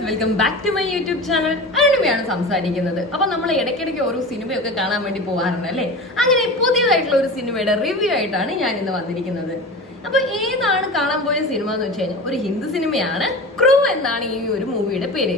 Welcome back to my YouTube channel. അരുണിമയാണ് സംസാരിക്കുന്നത്. അപ്പൊ നമ്മൾ ഇടയ്ക്കിടയ്ക്ക് ഓരോ സിനിമയൊക്കെ കാണാൻ വേണ്ടി പോകാറുണ്ട് അല്ലേ? അങ്ങനെ പുതിയതായിട്ടുള്ള ഒരു സിനിമയുടെ റിവ്യൂ ആയിട്ടാണ് ഞാൻ ഇന്ന് വന്നിരിക്കുന്നത്. അപ്പൊ ഏതാണ് കാണാൻ പോയ സിനിമ എന്ന് വെച്ച് കഴിഞ്ഞാൽ ഒരു ഹിന്ദി സിനിമയാണ്. ക്രൂ എന്നാണ് ഈ ഒരു മൂവിയുടെ പേര്.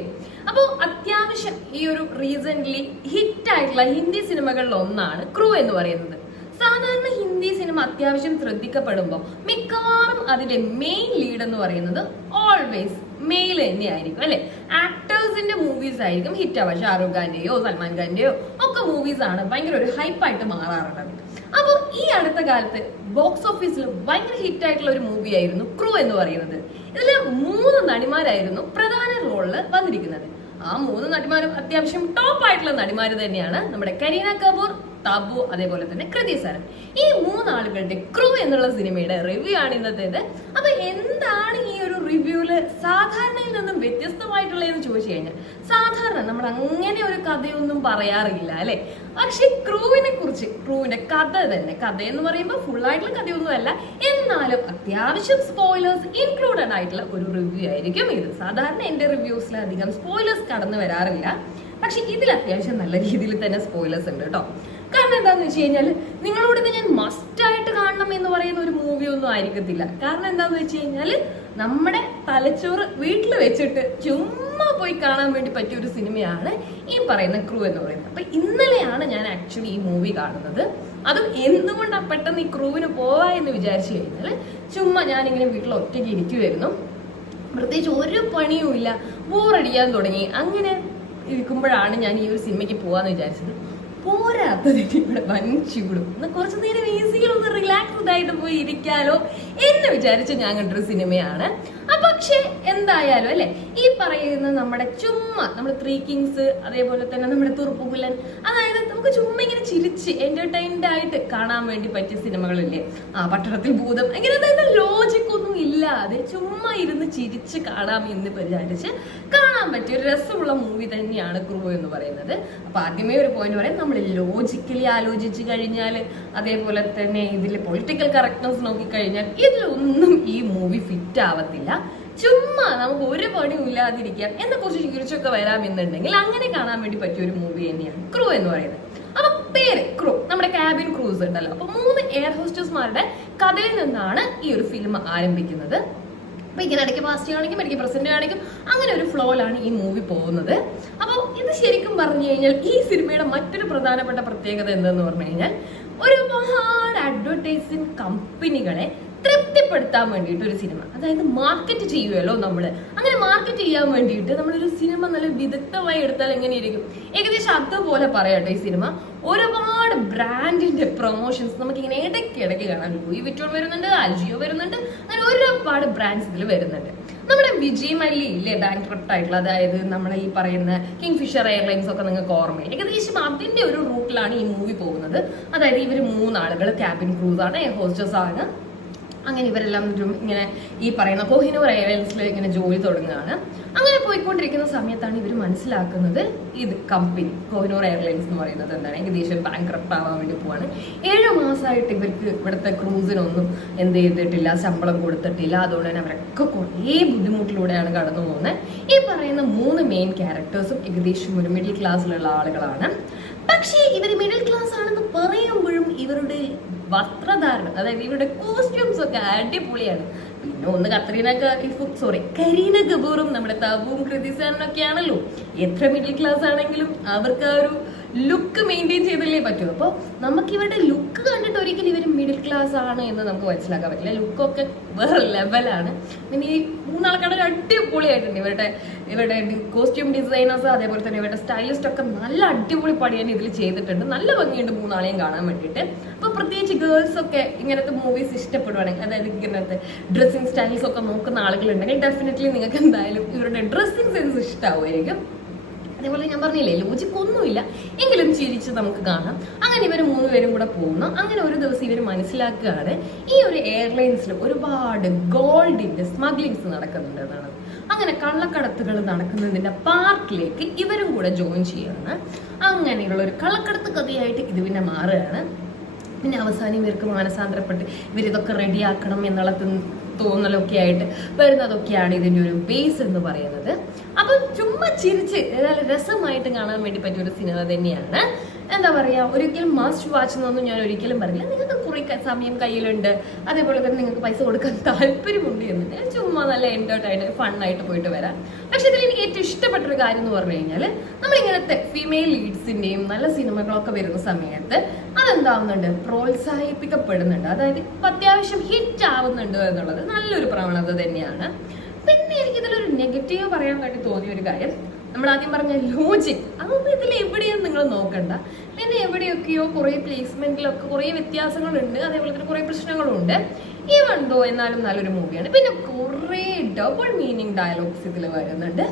അപ്പോൾ അത്യാവശ്യം ഈ ഒരു റീസെന്റ് ഹിറ്റ് ആയിട്ടുള്ള ഹിന്ദി സിനിമകളിൽ ഒന്നാണ് ക്രൂ എന്ന് പറയുന്നത്. സാധാരണ ഹിന്ദി സിനിമ അത്യാവശ്യം ശ്രദ്ധിക്കപ്പെടുമ്പോൾ മിക്കവാറും അതിന്റെ മെയിൻ ലീഡ് എന്ന് പറയുന്നത് ഓൾവേസ് മെയിൽ തന്നെയായിരിക്കും അല്ലെ. ആക്ടേഴ്സിന്റെ മൂവീസ് ആയിരിക്കും ഹിറ്റ് ആവുക. ഷാറുഖ് ഖാന്റെയോ സൽമാൻ ഖാന്റെയോ ഒക്കെ മൂവീസ് ആണ് ഭയങ്കര ഒരു ഹൈപ്പായിട്ട് മാറാറുള്ളത്. അപ്പോൾ ഈ അടുത്ത കാലത്ത് ബോക്സ് ഓഫീസിൽ ഭയങ്കര ഹിറ്റ് ആയിട്ടുള്ള ഒരു മൂവി ആയിരുന്നു ക്രൂ എന്ന് പറയുന്നത്. ഇതില് 3 നടിമാരായിരുന്നു പ്രധാന റോളിൽ വന്നിരിക്കുന്നത്. ആ 3 നടിമാരും അത്യാവശ്യം ടോപ്പ് ആയിട്ടുള്ള നടിമാര് തന്നെയാണ്. നമ്മുടെ കരീന കപൂർ, താബു, അതേപോലെ തന്നെ കൃതി സരൺ. ഈ 3 ആളുകളുടെ ക്രൂ എന്നുള്ള സിനിമയുടെ റിവ്യൂ ആണ് ഇന്നത്തേത്. അപ്പൊ എന്താണ് ഈ ഒരു റിവ്യൂല് സാധാരണയിൽ നിന്നും വ്യത്യസ്തമായിട്ടുള്ളതെന്ന് ചോദിച്ചു കഴിഞ്ഞാൽ, സാധാരണ നമ്മൾ അങ്ങനെ ഒരു കഥയൊന്നും പറയാറില്ല അല്ലെ. പക്ഷെ ക്രൂവിനെ കുറിച്ച്, ക്രൂവിന്റെ കഥ തന്നെ, കഥ എന്ന് പറയുമ്പോൾ ഫുൾ ആയിട്ടുള്ള കഥയൊന്നും അല്ല, എന്നാലും അത്യാവശ്യം സ്പോയിലേഴ്സ് ഇൻക്ലൂഡഡ് ആയിട്ടുള്ള ഒരു റിവ്യൂ ആയിരിക്കും ഇത്. സാധാരണ എന്റെ റിവ്യൂസിൽ അധികം സ്പോയിലേഴ്സ് കടന്നു വരാറില്ല, പക്ഷെ ഇതിൽ അത്യാവശ്യം നല്ല രീതിയിൽ തന്നെ സ്പോയിലേഴ്സ് ഉണ്ട് കേട്ടോ. കാരണം എന്താന്ന് വെച്ച് കഴിഞ്ഞാൽ, നിങ്ങളോട് ഇത് ഞാൻ മസ്റ്റ് ആയിട്ട് കാണണം എന്ന് പറയുന്ന ഒരു മൂവി ഒന്നും ആയിരിക്കത്തില്ല. കാരണം എന്താന്ന് വെച്ച് കഴിഞ്ഞാല് നമ്മുടെ തലച്ചോറ് വീട്ടിൽ വെച്ചിട്ട് ചുമ്മാ പോയി കാണാൻ വേണ്ടി പറ്റിയ ഒരു സിനിമയാണ് ഈ പറയുന്ന ക്രൂ എന്ന് പറയുന്നത്. അപ്പൊ ഇന്നലെയാണ് ഞാൻ ആക്ച്വലി ഈ മൂവി കാണുന്നത്. അതും എന്തുകൊണ്ടാണ് പെട്ടെന്ന് ഈ ക്രൂവിന് പോവാ എന്ന് വിചാരിച്ചു കഴിഞ്ഞാൽ, ചുമ്മാ ഞാനിങ്ങനെ വീട്ടിൽ ഒറ്റയ്ക്ക് ഇരിക്കുമായിരുന്നു. പ്രത്യേകിച്ച് ഒരു പണിയും ഇല്ല, ബോറടിക്കാൻ തുടങ്ങി. അങ്ങനെ ഇരിക്കുമ്പോഴാണ് ഞാൻ ഈ ഒരു സിനിമയ്ക്ക് പോവാന്ന് വിചാരിച്ചത്. പോരാത്തതിന് ഇവിടെ വൻ ചൂടും, കുറച്ചു നേരം ഈസിയിലൊന്ന് റിലാക്സ്ഡ് ആയിട്ട് പോയി ഇരിക്കാലോ എന്ന് വിചാരിച്ച് ഞാൻ കണ്ടൊരു സിനിമയാണ്. പക്ഷെ എന്തായാലും അല്ലെ, ഈ പറയുന്ന നമ്മുടെ ചുമ്മാ നമ്മുടെ 3 കിങ്സ്, അതേപോലെ തന്നെ നമ്മുടെ തുറുപ്പുകുലൻ, അതായത് നമുക്ക് ചുമ്മാ ഇങ്ങനെ ചിരിച്ച് എന്റർടൈൻഡ് ആയിട്ട് കാണാൻ വേണ്ടി പറ്റിയ സിനിമകളില്ലേ, പട്ടണത്തിൽ ഭൂതം, ഇങ്ങനെ അതായത് ലോജിക് ഒന്നും ഇല്ലാതെ ചുമ്മാ ഇരുന്ന് ചിരിച്ച് കാണാം എന്ന് വിചാരിച്ച് കാണാൻ പറ്റിയ ഒരു രസമുള്ള മൂവി തന്നെയാണ് ക്രൂ എന്ന് പറയുന്നത്. അപ്പൊ ആദ്യമേ ഒരു പോയിന്റ് പറയാം, നമ്മൾ ലോജിക്കലി ആലോചിച്ച് കഴിഞ്ഞാൽ, അതേപോലെ തന്നെ ഇതിൽ പൊളിറ്റിക്കൽ കറക്റ്റ്നസ് നോക്കിക്കഴിഞ്ഞാൽ ഇതിലൊന്നും ഈ മൂവി ഫിറ്റ് ആവത്തില്ല. ചുമ്മാ നമുക്ക് ഒരു പണിയും ഇല്ലാതിരിക്കാം, എന്നെ കുറച്ച് ചിരിച്ചൊക്കെ വരാമെന്നുണ്ടെങ്കിൽ അങ്ങനെ കാണാൻ വേണ്ടി പറ്റിയ ഒരു മൂവി തന്നെയാണ് ക്രൂ എന്ന് പറയുന്നത്. അപ്പൊ പേര് ക്രൂ, നമ്മുടെ ക്യാബിൻ ക്രൂസ് ഉണ്ടല്ലോ. അപ്പൊ 3 എയർ ഹോസ്റ്റേഴ്സ്മാരുടെ കഥയിൽ നിന്നാണ് ഈ ഒരു ഫിലിം ആരംഭിക്കുന്നത്. അപ്പൊ ഇങ്ങനെ ഇടയ്ക്ക് പാസ്റ്റ് കാണിക്കും, ഇടയ്ക്ക് പ്രസന്റ് കാണിക്കും, അങ്ങനെ ഒരു ഫ്ലോയിലാണ് ഈ മൂവി പോകുന്നത്. അപ്പോൾ ഇത് ശരിക്കും പറഞ്ഞു കഴിഞ്ഞാൽ ഈ സിനിമയുടെ മറ്റൊരു പ്രധാനപ്പെട്ട പ്രത്യേകത എന്തെന്ന് പറഞ്ഞു കഴിഞ്ഞാൽ, ഒരുപാട് അഡ്വർടൈസിങ് കമ്പനികളെ തൃപ്തിപ്പെടുത്താൻ വേണ്ടിയിട്ട് ഒരു സിനിമ, അതായത് മാർക്കറ്റ് ചെയ്യുമല്ലോ നമ്മള്. അങ്ങനെ മാർക്കറ്റ് ചെയ്യാൻ വേണ്ടിയിട്ട് നമ്മളൊരു സിനിമ നല്ല വിദഗ്ധമായി എടുത്താൽ എങ്ങനെയിരിക്കും, ഏകദേശം അതുപോലെ പറയട്ടെ ഈ സിനിമ. ഒരുപാട് ബ്രാൻഡിന്റെ പ്രൊമോഷൻസ് നമുക്ക് ഇങ്ങനെ ഇടയ്ക്ക് കാണാം. ലൂയി വിറ്റോൺ വരുന്നുണ്ട്, അൽജിയോ വരുന്നുണ്ട്, അങ്ങനെ ഒരുപാട് ബ്രാൻഡ്സ് ഇതിൽ വരുന്നുണ്ട്. നമ്മുടെ വിജയ് മല്ലി ഇല്ലേ, ബാങ്ക്രപ്റ്റ് ആയിട്ടുള്ള, അതായത് നമ്മളെ ഈ പറയുന്ന കിങ് ഫിഷർ എയർലൈൻസ് ഒക്കെ നിങ്ങൾക്ക് ഓർമ്മയില്ല. ഏകദേശം അതിന്റെ ഒരു റൂട്ടിലാണ് ഈ മൂവി പോകുന്നത്. അതായത് ഇവർ 3 ആളുകൾ ക്യാബിൻ ക്രൂസ് ആണ്, എയർ ഹോസ്റ്റേഴ്സ് ആണ്. അങ്ങനെ ഇവരെല്ലാം ഇങ്ങനെ ഈ പറയുന്ന കോഹിനൂർ എയർലൈൻസിൽ ഇങ്ങനെ ജോലി തുടങ്ങുകയാണ്. അങ്ങനെ പോയിക്കൊണ്ടിരിക്കുന്ന സമയത്താണ് ഇവർ മനസ്സിലാക്കുന്നത്, ഇത് കമ്പനി കോഹിനൂർ എയർലൈൻസ് എന്ന് പറയുന്നത് എന്താണ്, ഏകദേശം ബാങ്ക്രപ്റ്റ് ആവാൻ വേണ്ടി പോവാണ്. 7 മാസമായിട്ട് ഇവർക്ക് ഇവിടുത്തെ ക്രൂസിനൊന്നും എന്ത് ചെയ്തിട്ടില്ല, ശമ്പളം കൊടുത്തിട്ടില്ല. അതുകൊണ്ട് തന്നെ അവരൊക്കെ കുറേ ബുദ്ധിമുട്ടിലൂടെയാണ് കടന്നു പോകുന്നത്. ഈ പറയുന്ന 3 മെയിൻ ക്യാരക്ടേഴ്സും ഏകദേശം ഒരു മിഡിൽ ക്ലാസ്സിലുള്ള ആളുകളാണ്. പക്ഷേ ഇവർ മിഡിൽ ക്ലാസ് ആണെന്ന് പറയുമ്പോഴും ഇവരുടെ വസ്ത്രധാരണം, അതായത് ഇവരുടെ കോസ്റ്റ്യൂംസ് ഒക്കെ അടിപൊളിയാണ്. പിന്നെ ഒന്ന് കരീന കപൂറും നമ്മുടെ താബുവും കൃതി സരനും ഒക്കെ ആണല്ലോ. എത്ര മിഡിൽ ക്ലാസ് ആണെങ്കിലും അവർക്ക് ആ ഒരു ലുക്ക് മെയിൻറ്റെയിൻ ചെയ്തല്ലേ പറ്റൂ. അപ്പോൾ നമുക്ക് ഇവരുടെ ലുക്ക് കണ്ടിട്ട് ഒരിക്കലും ഇവർ മിഡിൽ ക്ലാസ് ആണ് എന്ന് നമുക്ക് മനസ്സിലാക്കാൻ പറ്റില്ല. ലുക്കൊക്കെ വേറെ ലെവലാണ്. പിന്നെ ഈ 3 ആൾക്കാരുടെ അടിപൊളിയായിട്ടുണ്ട്. ഇവരുടെ കോസ്റ്റ്യൂം ഡിസൈനേഴ്സ്, അതേപോലെ തന്നെ ഇവരുടെ സ്റ്റൈലിസ്റ്റ് ഒക്കെ നല്ല അടിപൊളി പണിയാണ് ഇതിൽ ചെയ്തിട്ടുണ്ട്. നല്ല ഭംഗിയുണ്ട് 3 ആളെയും കാണാൻ വേണ്ടിയിട്ട്. അപ്പോൾ പ്രത്യേകിച്ച് ഗേൾസ് ഒക്കെ ഇങ്ങനത്തെ മൂവീസ് ഇഷ്ടപ്പെടുവാണെങ്കിൽ, അതായത് ഇങ്ങനത്തെ ഡ്രസ്സിങ് സ്റ്റൈൽസ് ഒക്കെ നോക്കുന്ന ആളുകളുണ്ടെങ്കിൽ ഡെഫിനറ്റ്ലി നിങ്ങൾക്ക് എന്തായാലും ഇവരുടെ ഡ്രസ്സിങ് സെൻസ് ഇഷ്ടമാവുമായിരിക്കും. അതേപോലെ ഞാൻ പറഞ്ഞില്ലേ, ലോജിക് ഒന്നുമില്ല, എങ്കിലും ചിരിച്ച് നമുക്ക് കാണാം. അങ്ങനെ ഇവർ 3 പേരും കൂടെ പോകുന്നു. അങ്ങനെ ഒരു ദിവസം ഇവർ മനസ്സിലാക്കുകയാണ്, ഈ ഒരു എയർലൈൻസിൽ ഒരുപാട് ഗോൾഡിന്റെ സ്മഗ്ലിങ്സ് നടക്കുന്നുണ്ട് എന്നാണ്. അങ്ങനെ കള്ളക്കടത്തുകൾ നടക്കുന്നതിന്റെ പാർട്ടിലേക്ക് ഇവരും കൂടെ ജോയിൻ ചെയ്യുകയാണ്. അങ്ങനെയുള്ള ഒരു കള്ളക്കടത്ത് കഥയായിട്ട് ഇത് പിന്നെ മാറുകയാണ്. പിന്നെ അവസാനം ഇവർക്ക് മാനസാന്തരപ്പെട്ട് ഇവരിതൊക്കെ റെഡിയാക്കണം എന്നുള്ള തോന്നലൊക്കെ ആയിട്ട് വരുന്നതൊക്കെയാണ് ഇതിന്റെ ഒരു ബേസ് എന്ന് പറയുന്നത്. അപ്പൊ ചുമ്മാ ചിരിച്ച് ഏതായാലും രസമായിട്ട് കാണാൻ വേണ്ടി പറ്റിയ ഒരു സിനിമ തന്നെയാണ്. എന്താ പറയാ, ഒരിക്കലും മസ്റ്റ് വാച്ച് എന്നൊന്നും ഞാൻ ഒരിക്കലും പറയില്ല. നിങ്ങൾക്ക് കുറെ സമയം കയ്യിലുണ്ട്, അതേപോലെ തന്നെ നിങ്ങൾക്ക് പൈസ കൊടുക്കാൻ താല്പര്യമുണ്ട് എന്നിട്ട് ചുമ്മാ നല്ല എൻ്റർടൈൻഡ് ഫണ്ണായിട്ട് പോയിട്ട് വരാം. പക്ഷെ ഇതിൽ എനിക്ക് ഏറ്റവും ഇഷ്ടപ്പെട്ട ഒരു കാര്യം എന്ന് പറഞ്ഞു കഴിഞ്ഞാൽ, നമ്മളിങ്ങനത്തെ ഫീമെയിൽ ലീഡ്സിന്റെയും നല്ല സിനിമകളൊക്കെ വരുന്ന സമയത്ത് അതെന്താവുന്നുണ്ട്, പ്രോത്സാഹിപ്പിക്കപ്പെടുന്നുണ്ട്. അതായത് ഇപ്പൊ അത്യാവശ്യം ഹിറ്റ് ആവുന്നുണ്ട് എന്നുള്ളത് നല്ലൊരു പ്രവണത തന്നെയാണ്. പിന്നെ എനിക്കിതിലൊരു നെഗറ്റീവ് പറയാൻ വേണ്ടി തോന്നിയ ഒരു കാര്യം, നമ്മൾ ആദ്യം പറഞ്ഞ ലോജിക്, അതൊന്നും ഇതിൽ എവിടെയും നിങ്ങൾ നോക്കണ്ട. പിന്നെ എവിടെയൊക്കെയോ കുറെ പ്ലേസ്മെന്റിലൊക്കെ കുറെ വ്യത്യാസങ്ങളുണ്ട്, അതേപോലെ തന്നെ കുറെ പ്രശ്നങ്ങളുണ്ട്. ഈവൻ ദോ എന്നാലും നല്ലൊരു മൂവിയാണ്. പിന്നെ കുറെ ഡബിൾ മീനിങ് ഡയലോഗ്സ് ഇതിൽ വരുന്നുണ്ട്.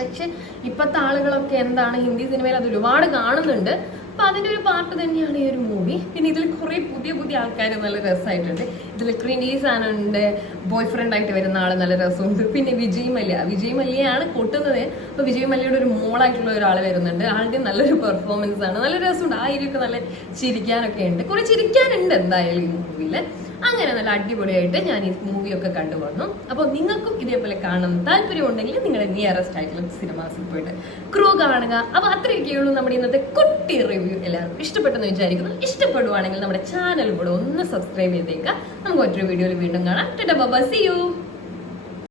പക്ഷെ ഇപ്പോഴത്തെ ആളുകളൊക്കെ എന്താണ്, ഹിന്ദി സിനിമയിൽ അത് ഒരുപാട് കാണുന്നുണ്ട്. അപ്പൊ അതിന്റെ ഒരു പാർട്ട് തന്നെയാണ് ഈ ഒരു മൂവി. പിന്നെ ഇതിൽ കുറെ പുതിയ പുതിയ ആൾക്കാർ നല്ല രസമായിട്ടുണ്ട്. ഇതിൽ ക്രിനീസ് ആനുണ്ട്, ബോയ് ഫ്രണ്ട് ആയിട്ട് വരുന്ന ആള് നല്ല രസമുണ്ട്. പിന്നെ വിജയ് മല്യയാണ് കൊട്ടുന്നത്. അപ്പൊ വിജയ് മല്യയുടെ ഒരു മോളായിട്ടുള്ള ഒരാൾ വരുന്നുണ്ട്. ആളുടെ നല്ലൊരു പെർഫോമൻസ് ആണ്, നല്ല രസമുണ്ട്. ആ ഇരിയൊക്കെ നല്ല ചിരിക്കാനൊക്കെ ഉണ്ട്, കുറെ ചിരിക്കാനുണ്ട് എന്തായാലും ഈ മൂവിയില്. അങ്ങനെ നല്ല അടിപൊളിയായിട്ട് ഞാൻ ഈ മൂവിയൊക്കെ കണ്ടുവന്നു. അപ്പോൾ നിങ്ങൾക്കും ഇതേപോലെ കാണാൻ താല്പര്യം ഉണ്ടെങ്കിൽ നിങ്ങളുടെ നിയറസ്റ്റ് ആയിട്ടുള്ള സിനിമാസിൽ പോയിട്ട് ക്രൂ കാണുക. അപ്പോൾ അത്രയൊക്കെയുള്ളൂ നമ്മുടെ ഇന്നത്തെ കുട്ടി റിവ്യൂ. എല്ലാവർക്കും ഇഷ്ടപ്പെട്ടെന്ന് വിചാരിക്കുന്നു. ഇഷ്ടപ്പെടുവാണെങ്കിൽ നമ്മുടെ ചാനൽ കൂടെ ഒന്ന് സബ്സ്ക്രൈബ് ചെയ്തേക്കാം. നമുക്ക് മറ്റൊരു വീഡിയോയിൽ വീണ്ടും കാണാം. Tata bye bye, see U.